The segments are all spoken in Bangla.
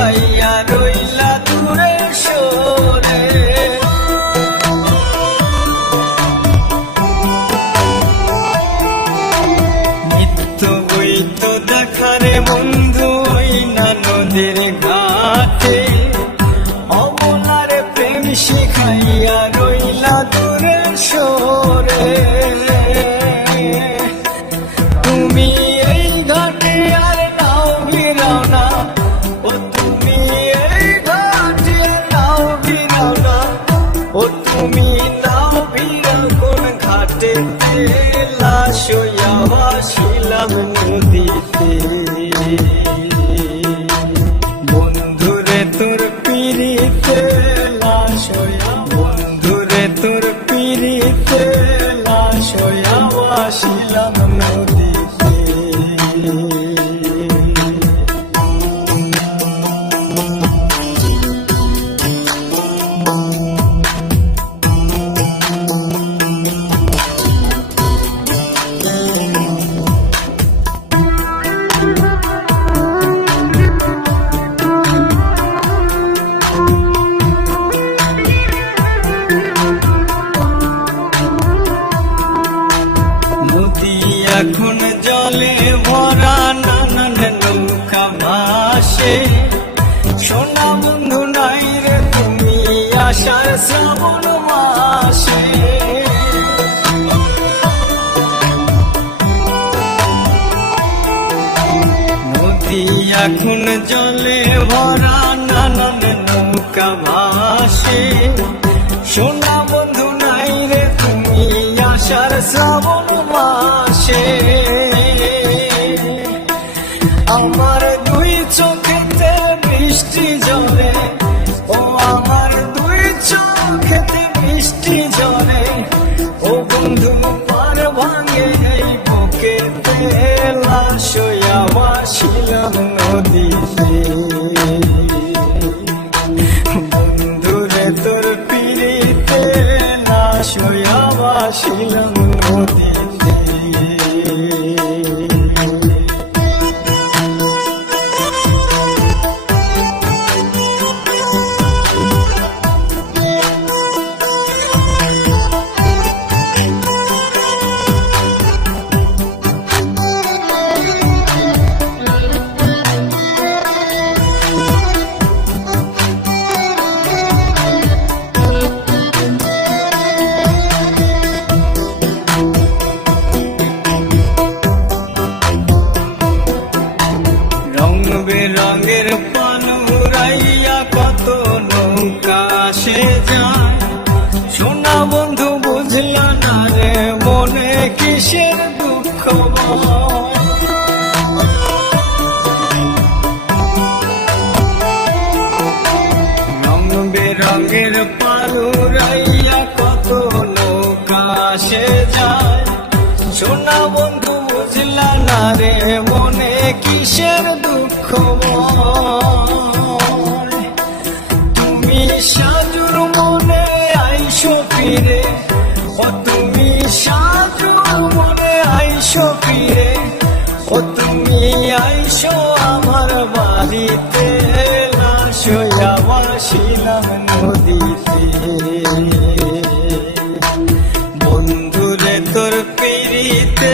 শিখাইয়া রইলা দূরে সরে। নিত্য ওই তো দেখারে বন্ধু ওই না নদীর ঘাটে লাশ ভাসিলাম নদীতে। বন্ধুরে তোর পিড়িতে লাশ বন্ধুরে তোর পিড়িতে লাশ ভাসিলাম নদীতে। আসার শ্রাবণ মাসে। নদী এখন জলে ভরা নানান নৌকা ভাসে। সোনা বন্ধু নাই রে তুমি আসার শ্রাবণ মাসে। আমার দুই চোখেতে বৃষ্টি জলে, ও আমার লাশয়া বন্ধুরে তোর পিড়িতে না হইয়া বাসিলাম নদীতে যায়। সোনা বন্ধু বুঝলা না রে, মনে কিসের দুঃখ বেরঙের কত নৌকা সে যায়। সোনা বন্ধু বুঝলা না রে, মনে কিসের দুঃখ ও তুমি মনে আইসো ফিরে, ও তুমি আইসো আমার বাড়িতে লাশয়া বাসিলাম নদীতে। বন্ধুরে তোর পিড়িতে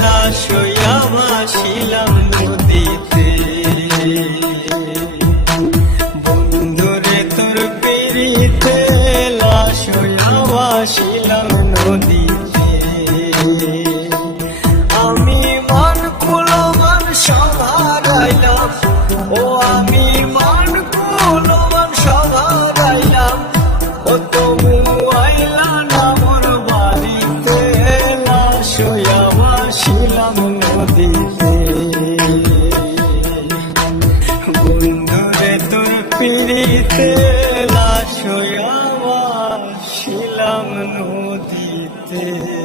লাশয়া বাসিলাম নদীতে थे